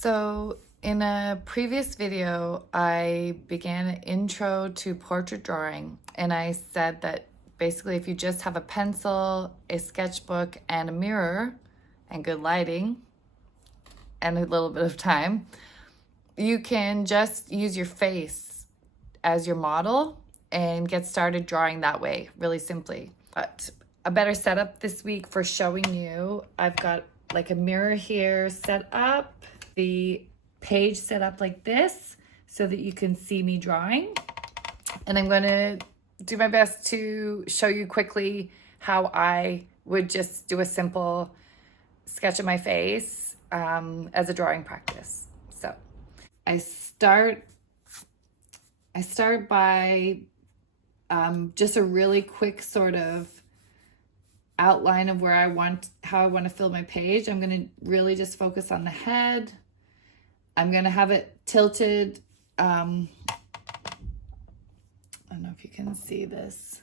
So in a previous video, I began an intro to portrait drawing, and I said that basically if you just have a pencil, a sketchbook, and a mirror, and good lighting, and a little bit of time, you can just use your face as your model and get started drawing that way, really simply. But a better setup this week for showing you, I've got like a mirror here set up, the page set up like this so that you can see me drawing. And I'm going to do my best to show you quickly how I would just do a simple sketch of my face as a drawing practice. So I start by just a really quick sort of outline of where how I want to fill my page. I'm going to really just focus on the head. I'm going to have it tilted. I don't know if you can see this.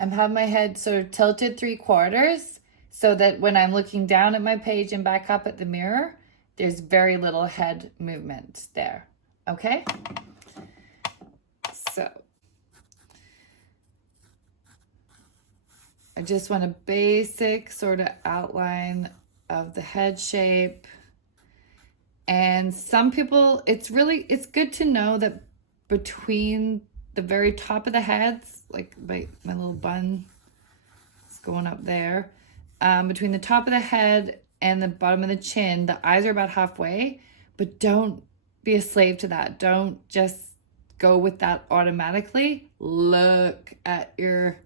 I'm having my head sort of tilted 3/4 so that when I'm looking down at my page and back up at the mirror, there's very little head movement there. Okay? So I just want a basic sort of outline of the head shape. And some people, it's good to know that between the very top of the heads, like my little bun is going up there, between the top of the head and the bottom of the chin, the eyes are about halfway, but don't be a slave to that. Don't just go with that automatically. Look at your,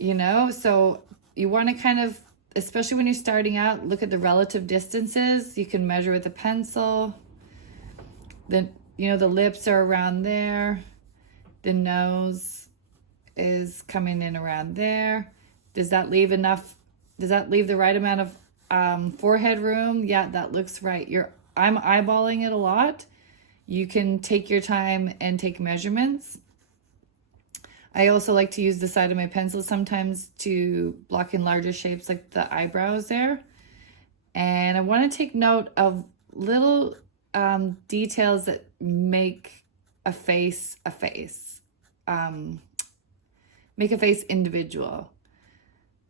so you want to kind of, especially when you're starting out, look at the relative distances. You can measure with a pencil. Then, the lips are around there. The nose is coming in around there. Does that leave the right amount of forehead room? Yeah, that looks right. I'm eyeballing it a lot. You can take your time and take measurements. I also like to use the side of my pencil sometimes to block in larger shapes like the eyebrows there. And I want to take note of little details that make a face a face. Make a face individual.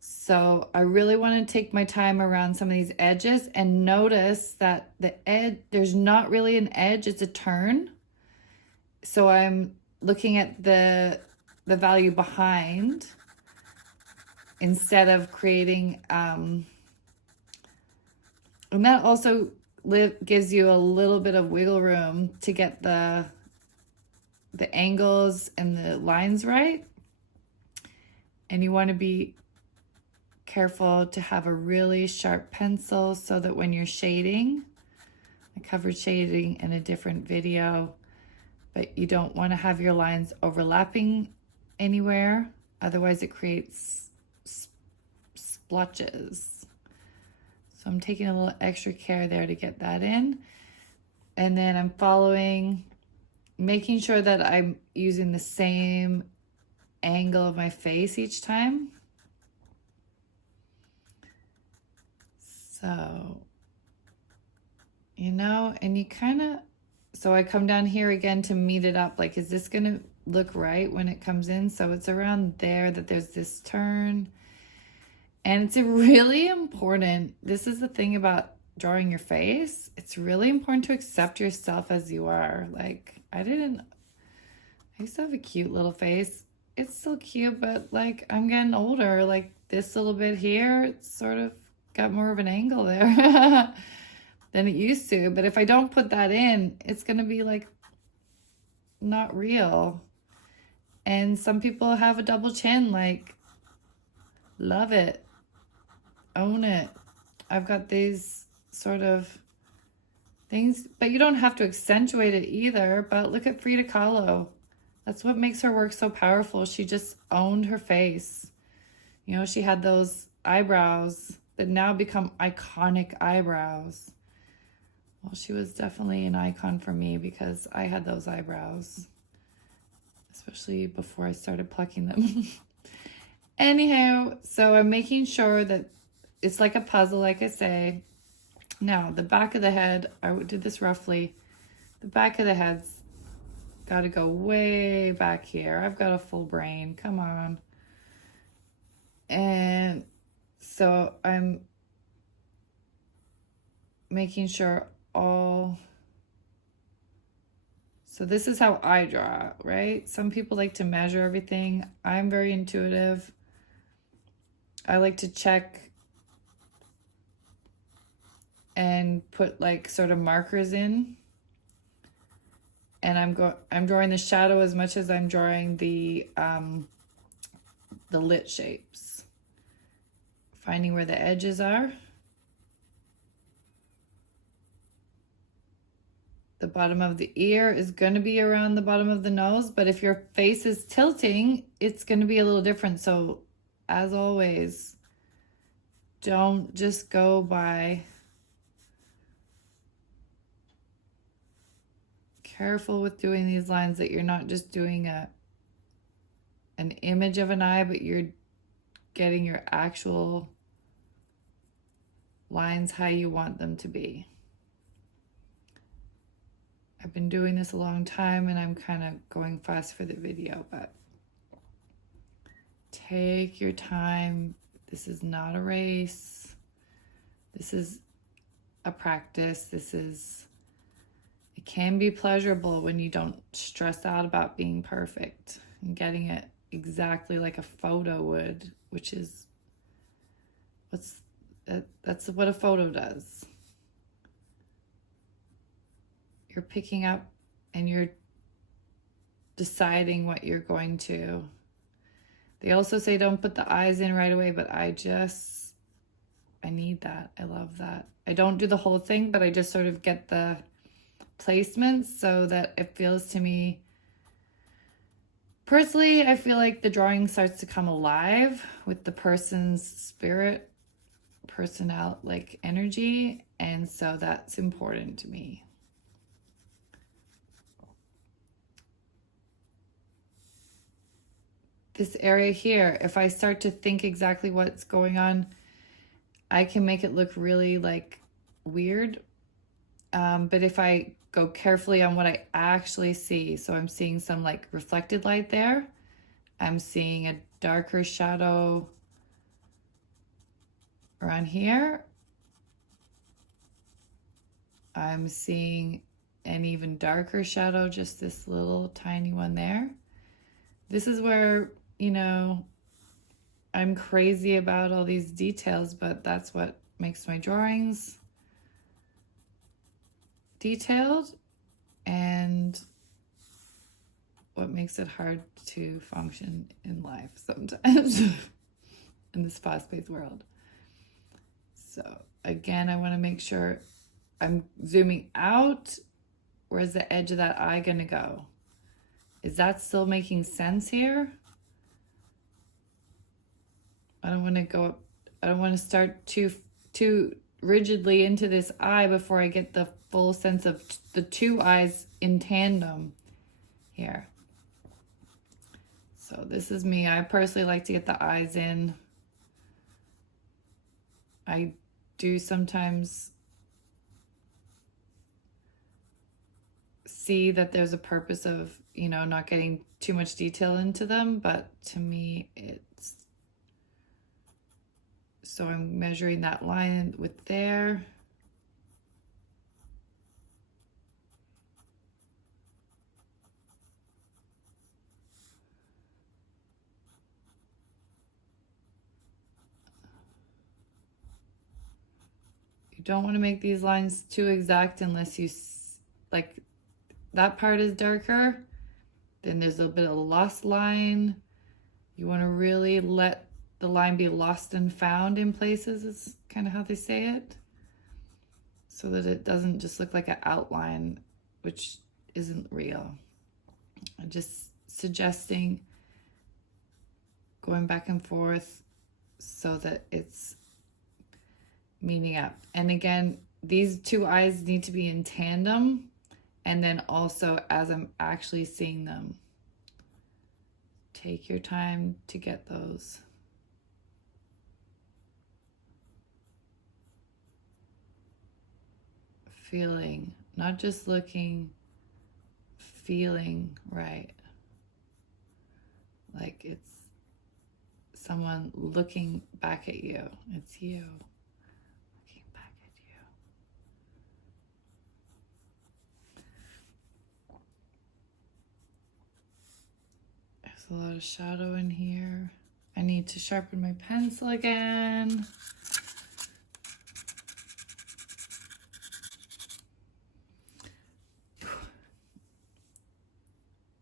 So I really want to take my time around some of these edges and notice that the edge, there's not really an edge, it's a turn. So I'm looking at the value behind instead of creating, and that also gives you a little bit of wiggle room to get the angles and the lines right. And you want to be careful to have a really sharp pencil so that when you're shading, I covered shading in a different video, but you don't want to have your lines overlapping anywhere, otherwise it creates splotches. So I'm taking a little extra care there to get that in. And then I'm making sure that I'm using the same angle of my face each time. So, and you kind of, so I come down here again to meet it up. Like, is this going to look right when it comes in? So it's around there that there's this turn. And it's really important. This is the thing about drawing your face. It's really important to accept yourself as you are. Like, I used to have a cute little face. It's still cute, but like, I'm getting older. Like this little bit here, it's sort of got more of an angle there than it used to. But if I don't put that in, it's going to be like not real. And some people have a double chin, like, love it, own it. I've got these sort of things, but you don't have to accentuate it either. But look at Frida Kahlo. That's what makes her work so powerful. She just owned her face. She had those eyebrows that now become iconic eyebrows. Well, she was definitely an icon for me because I had those eyebrows, especially before I started plucking them. Anyhow, so I'm making sure that it's like a puzzle, like I say. Now, the back of the head, I did this roughly. The back of the head's got to go way back here. I've got a full brain. Come on. And so I'm making sure all... So this is how I draw, right? Some people like to measure everything. I'm very intuitive. I like to check and put like sort of markers in. And I'm drawing the shadow as much as I'm drawing the lit shapes. Finding where the edges are. The bottom of the ear is going to be around the bottom of the nose, but if your face is tilting, it's going to be a little different. So as always, don't just go by. Careful with doing these lines that you're not just doing an image of an eye, but you're getting your actual lines how you want them to be. I've been doing this a long time and I'm kind of going fast for the video, but take your time. This is not a race. This is a practice. It can be pleasurable when you don't stress out about being perfect and getting it exactly like a photo would, which is that's what a photo does. You're picking up and you're deciding what you're going to. They also say don't put the eyes in right away, but I need that. I love that. I don't do the whole thing, but I just sort of get the placements so that it feels to me, personally, I feel like the drawing starts to come alive with the person's spirit, personality, like energy, and so that's important to me. This area here, if I start to think exactly what's going on, I can make it look really like weird. But if I go carefully on what I actually see, so I'm seeing some like reflected light there. I'm seeing a darker shadow around here. I'm seeing an even darker shadow, just this little tiny one there. This is where, you know, I'm crazy about all these details, but that's what makes my drawings detailed and what makes it hard to function in life sometimes in this fast-paced world. So again, I want to make sure I'm zooming out. Where's the edge of that eye going to go? Is that still making sense here? I don't want to go up. I don't want to start too rigidly into this eye before I get the full sense of the two eyes in tandem here. So this is me. I personally like to get the eyes in. I do sometimes see that there's a purpose of, you know, not getting too much detail into them, but to me it's, so I'm measuring that line with there. You don't want to make these lines too exact unless you, like, that part is darker. Then there's a bit of a lost line. You want to really let the line be lost and found in places, is kind of how they say it. So that it doesn't just look like an outline, which isn't real. I'm just suggesting going back and forth so that it's meeting up. And again, these two eyes need to be in tandem, and then also as I'm actually seeing them. Take your time to get those. feeling, not just looking, feeling right. Like it's someone looking back at you. It's you looking back at you. There's a lot of shadow in here. I need to sharpen my pencil again.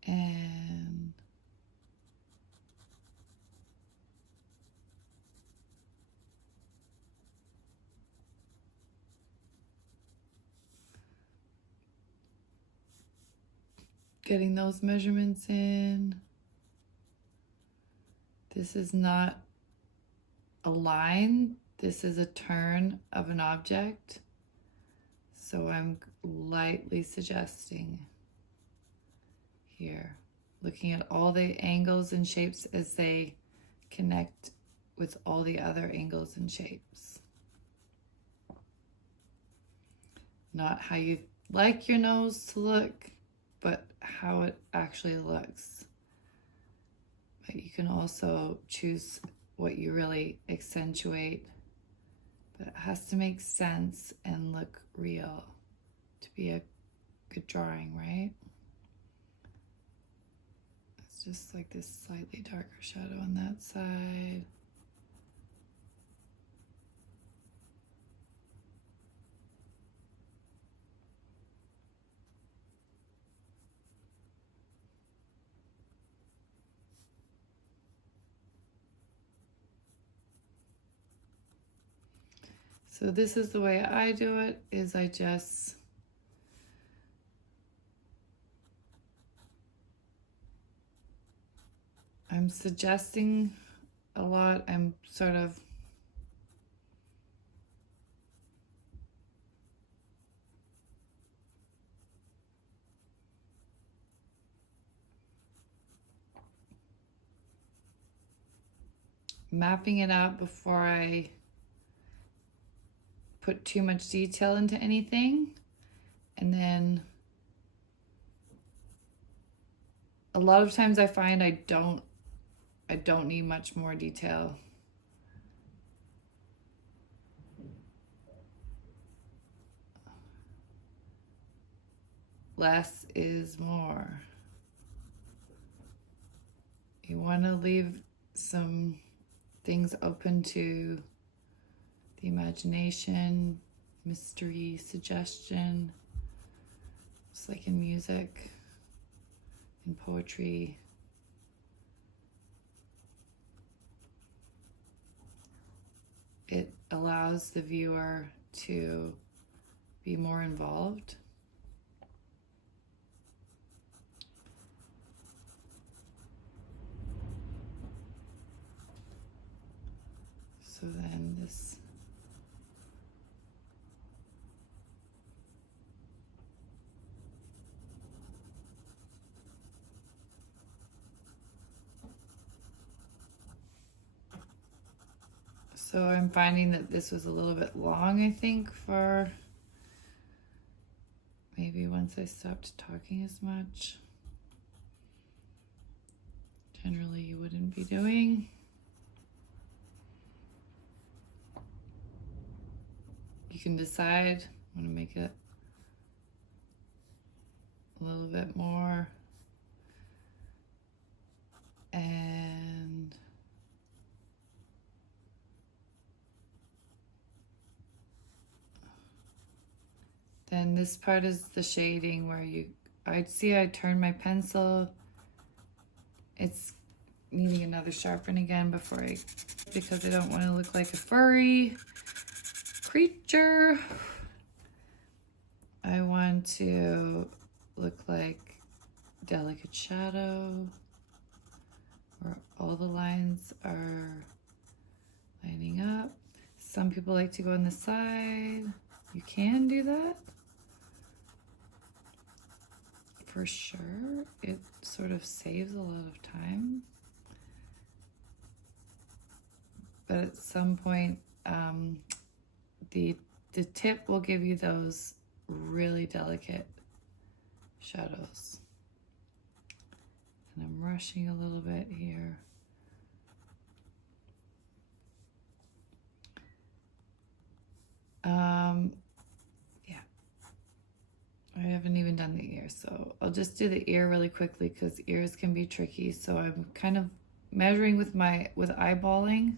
And getting those measurements in. This is not a line, this is a turn of an object. So I'm lightly suggesting here, looking at all the angles and shapes as they connect with all the other angles and shapes. Not how you like your nose to look, but how it actually looks. But you can also choose what you really accentuate, but it has to make sense and look real to be a good drawing, right? It's just like this slightly darker shadow on that side. So this is the way I do it, is I'm suggesting a lot. I'm sort of mapping it out before I put too much detail into anything. And then a lot of times I find I don't need much more detail. Less is more. You want to leave some things open to the imagination, mystery, suggestion, just like in music, in poetry. It allows the viewer to be more involved. So then this So I'm finding that this was a little bit long, I think, for maybe once I stopped talking as much. Generally, you wouldn't be doing. You can decide, I want to make it a little bit more. And then this part is the shading where I'd see I turn my pencil. It's needing another sharpen again because I don't want to look like a furry creature. I want to look like delicate shadow where all the lines are lining up. Some people like to go on the side. You can do that. For sure, it sort of saves a lot of time. But at some point, the tip will give you those really delicate shadows. And I'm rushing a little bit here. Yeah. I haven't even done the ear, so I'll just do the ear really quickly because ears can be tricky. So I'm kind of measuring with eyeballing.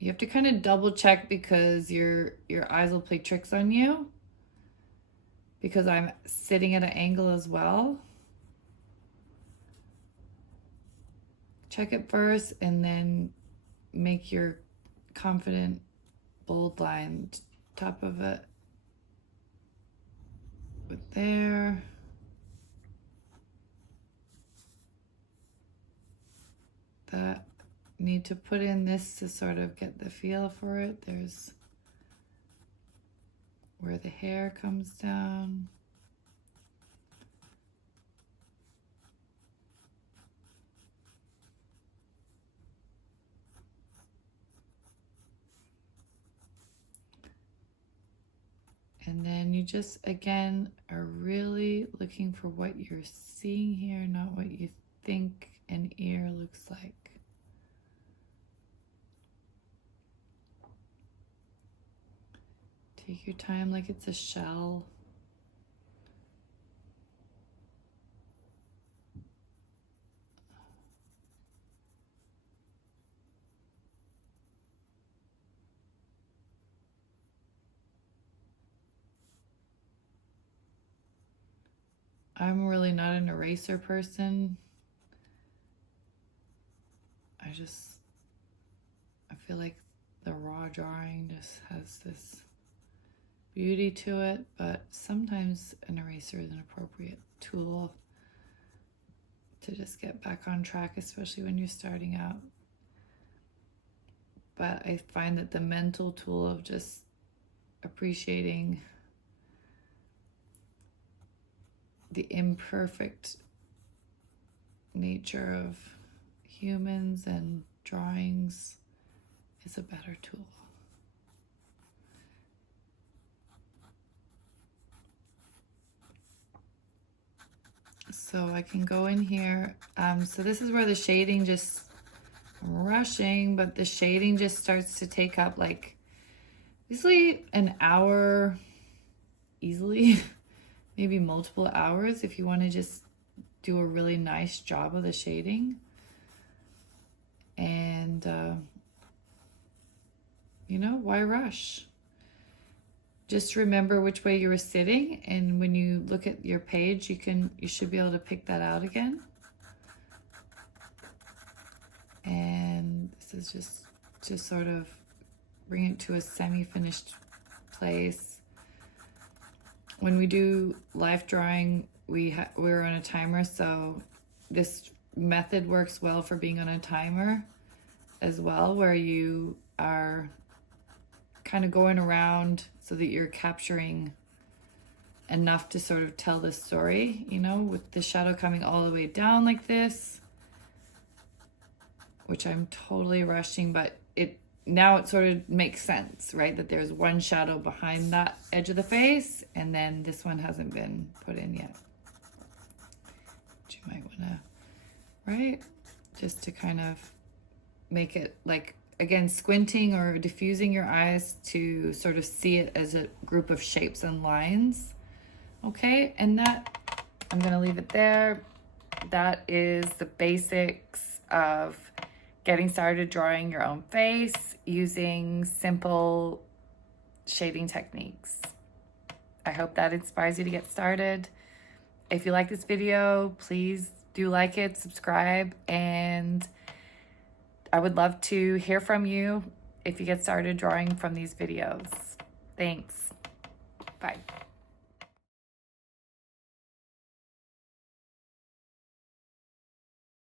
You have to kind of double check because your eyes will play tricks on you, because I'm sitting at an angle as well. Check it first and then make your confident bold line top of it with there. That need to put in this to sort of get the feel for it. There's where the hair comes down. And then you just, again, are really looking for what you're seeing here, not what you think an ear looks like. Take your time like it's a shell. I'm really not an eraser person. I feel like the raw drawing just has this beauty to it, but sometimes an eraser is an appropriate tool to just get back on track, especially when you're starting out. But I find that the mental tool of just appreciating the imperfect nature of humans and drawings is a better tool. So I can go in here. So this is where the shading just, I'm rushing, but the shading just starts to take up like usually an hour easily, maybe multiple hours if you want to just do a really nice job of the shading. And, you know, why rush? Just remember which way you were sitting, and when you look at your page, you should be able to pick that out again. And this is just sort of bring it to a semi-finished place. When we do life drawing, we're on a timer, so this method works well for being on a timer as well, where you are kind of going around so that you're capturing enough to sort of tell the story, you know, with the shadow coming all the way down like this, which I'm totally rushing, but now it sort of makes sense, right? That there's one shadow behind that edge of the face, and then this one hasn't been put in yet. Which you might want to, right? Just to kind of make it like, again, squinting or diffusing your eyes to sort of see it as a group of shapes and lines. Okay, and that, I'm gonna leave it there. That is the basics of getting started drawing your own face using simple shading techniques. I hope that inspires you to get started. If you like this video, please do like it, subscribe, and I would love to hear from you if you get started drawing from these videos. Thanks. Bye.